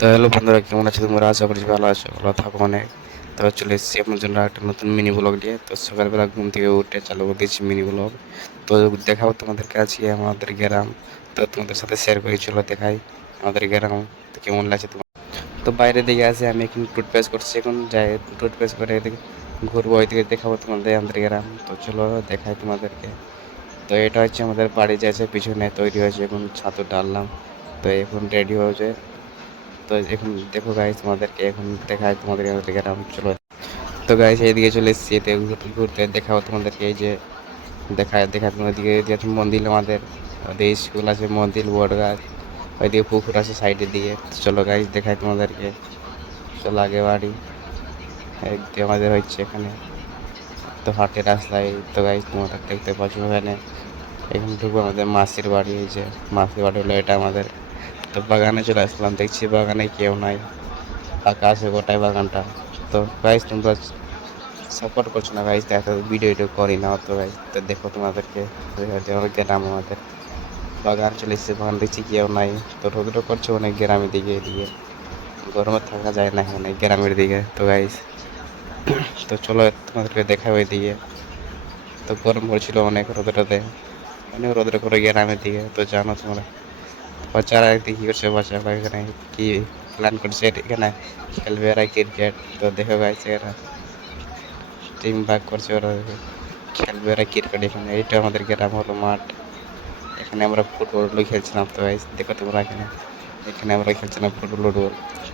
তো হ্যালো বন্ধুরা, কেমন আছো তোমরা? আশা করছি ভালো আছো, ভালো থাকো অনেক। তো চলে এসেছি আপনার জন্য একটা নতুন মিনি ব্লগ নিয়ে। তো সকালবেলা ঘুম থেকে উঠে চালু করে দিয়েছি মিনি ব্লগ। তো দেখাবো তোমাদেরকে আজকে আমাদের গ্রাম। তো তোমাদের সাথে শেয়ার করি, চলো দেখাই আমাদের গ্রাম। তো কেমন লাগছে তোমার? তো বাইরে দিকে আছে, আমি এখন টুথপেস্ট করছি, এখন যাই টুথপেস্ট করে এদিকে ঘুরবো, ওইদিকে দেখাবো তোমাদের আমাদের গ্রাম। তো চলো দেখাই তোমাদেরকে। তো এটা হচ্ছে আমাদের বাড়ি, যে আছে পিছনে তৈরি হয়েছে, এখন ছাতু ডাললাম। তো এখন রেডি হয়েছে। তো এখন দেখো গাইস, তোমাদেরকে এখন দেখায় তোমাদের গ্রাম, চলো। তো গাইস এইদিকে চলে এসেছি, এতে ঘুরতে ঘুরতে দেখাবো তোমাদেরকে। এই যে দেখায় তোমাদেরকে, যে মন্দির আমাদের, ওদের স্কুল আছে, মন্দির, বট গাছ, ওইদিকে পুকুর আছে সাইডের দিকে। তো চলো গাইস দেখায় তোমাদেরকে, চলো আগে বাড়ি। একদিকে আমাদের হচ্ছে এখানে তো হাটের রাস্তায়। তো গাইস তোমাদের দেখতে পাচ্ছ এখানে, এখানে ঢুকবো আমাদের মাসির বাড়ি। এই যে মাসির বাড়ি হলো এটা আমাদের। তো বাগানে চলে আসলাম, দেখছি বাগানে কেউ নাই, ফাঁকা আছে গোটাই বাগানটা। তো গাইস তোমরা সাপোর্ট করছো না গাইস, এত ভিডিও করি না অত গাইস। তো দেখো তোমাদেরকে গেলাম আমাদের বাগান, চলে এসেছে বাগান, দেখছি কেউ নাই। তো রোদ্র করছে অনেক গ্রামের দিকে, এদিকে গরমে থাকা যায় না অনেক গ্রামের দিকে। তো গাইস তো চলো তোমাদেরকে দেখাবো এদিকে। তো গরম পড়ছিল অনেক রোদ্রতে, অনেক রোদ্র করে গ্রামের দিকে। তো জানো তোমরা বাচ্চারা একদিকে কী করছে, বাচ্চারা এখানে কি প্ল্যান করছে, এখানে খেলবে এরা ক্রিকেট। তো দেখো গাইছে এরা টিম ভাগ করছে, ওরা খেলবে এরা ক্রিকেট। এখানে এইটা আমাদের গ্রাম হলো মাঠ, এখানে আমরা ফুটবল খেলছিলাম। তো গাইস দেখো তোমরা, এখানে এখানে আমরা খেলছিলাম ফুটবল।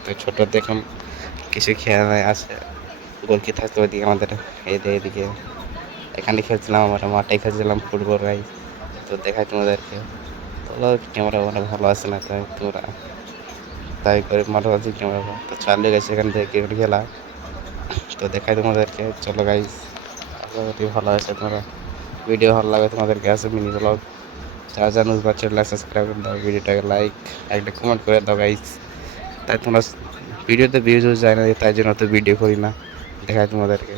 তো ছোট দেখুন কিছু খেলা আছে, গোলকি থাকতো ওইদিকে আমাদের, এইদিকে এখানে খেলছিলাম, আমরা মাঠে খেলছিলাম ফুটবল গাইস। তো দেখাই তোমাদেরকে। তো ক্যামেরা অনেক ভালো আসে না, তাই তোমরা তাই করে মাঠে আছে ক্যামেরা। তো চালিয়ে গেছে এখান থেকে ক্রিকেট খেলা। তো দেখাই তোমাদেরকে, চলো গাইস। আশা করি ভালো আছে, তোমরা ভিডিও ভালো লাগে তোমাদেরকে, আছে মিনি ব্লগ। যারা যা নতুন চ্যানেল সাবস্ক্রাইব করে দাও, ভিডিওটাকে লাইক একটা কমেন্ট করে দাও গাইস। তাই তোমরা ভিডিওতে ভিউজ যায় না, তাই জন্য তো ভিডিও করি না। দেখাই তোমাদেরকে,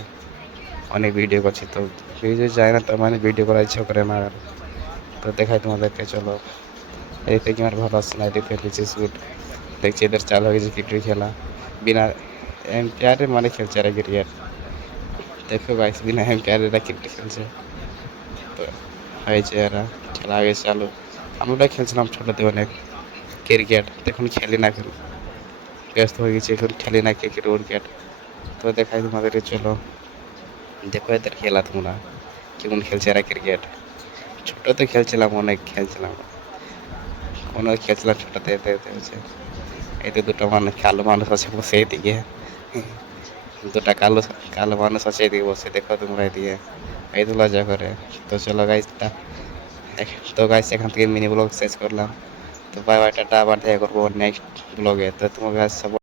অনেক ভিডিও করছি তো ভিউজ যায় না, তার মানে ভিডিও করার ইচ্ছা করে না আর। তো দেখাই তোমাদেরকে, চলো। এই থেকে আমার ভালো আসছে না, এদিকে ফেলেছি শুট, দেখছি এদের চালু হয়ে গেছে ক্রিকেট খেলা, বিনা এম্পায়ারে মানে খেলছে এরা ক্রিকেট। দেখো গাইস বিনা এম্পায়ারে এরা ক্রিকেট খেলছে। তো হয়েছে এরা খেলা আগে চালু, আমরা খেলছিলাম ছোটোতে অনেক ক্রিকেট, এখন খেলি না, এখন ব্যস্ত হয়ে গেছি, এখন খেলি না ক্রিকেট উইকেট। তো দেখাই তোমাদেরকে, চলো দেখো এদের খেলা তোমরা কেমন খেলছে এরা ক্রিকেট। ছোটোতে খেলছিলাম, অনেক খেলছিলাম, অনেক খেলছিলাম ছোটোতে। এতে এতে হচ্ছে এই তো দুটো মানুষ, কালো মানুষ আছে বসে এদিকে, দুটা কালো কালো মানুষ আছে এদিকে বসে, দেখো তোমরা এদিকে এই তো লজ্জা করে। তো চলো গাইসটা, তো গাইস এখান থেকে মিনি ব্লগ শেষ করলাম। তো বাই বাই, টাটা, আবার দেখা করবো নেক্সট ব্লগে। তো তোমার কাছে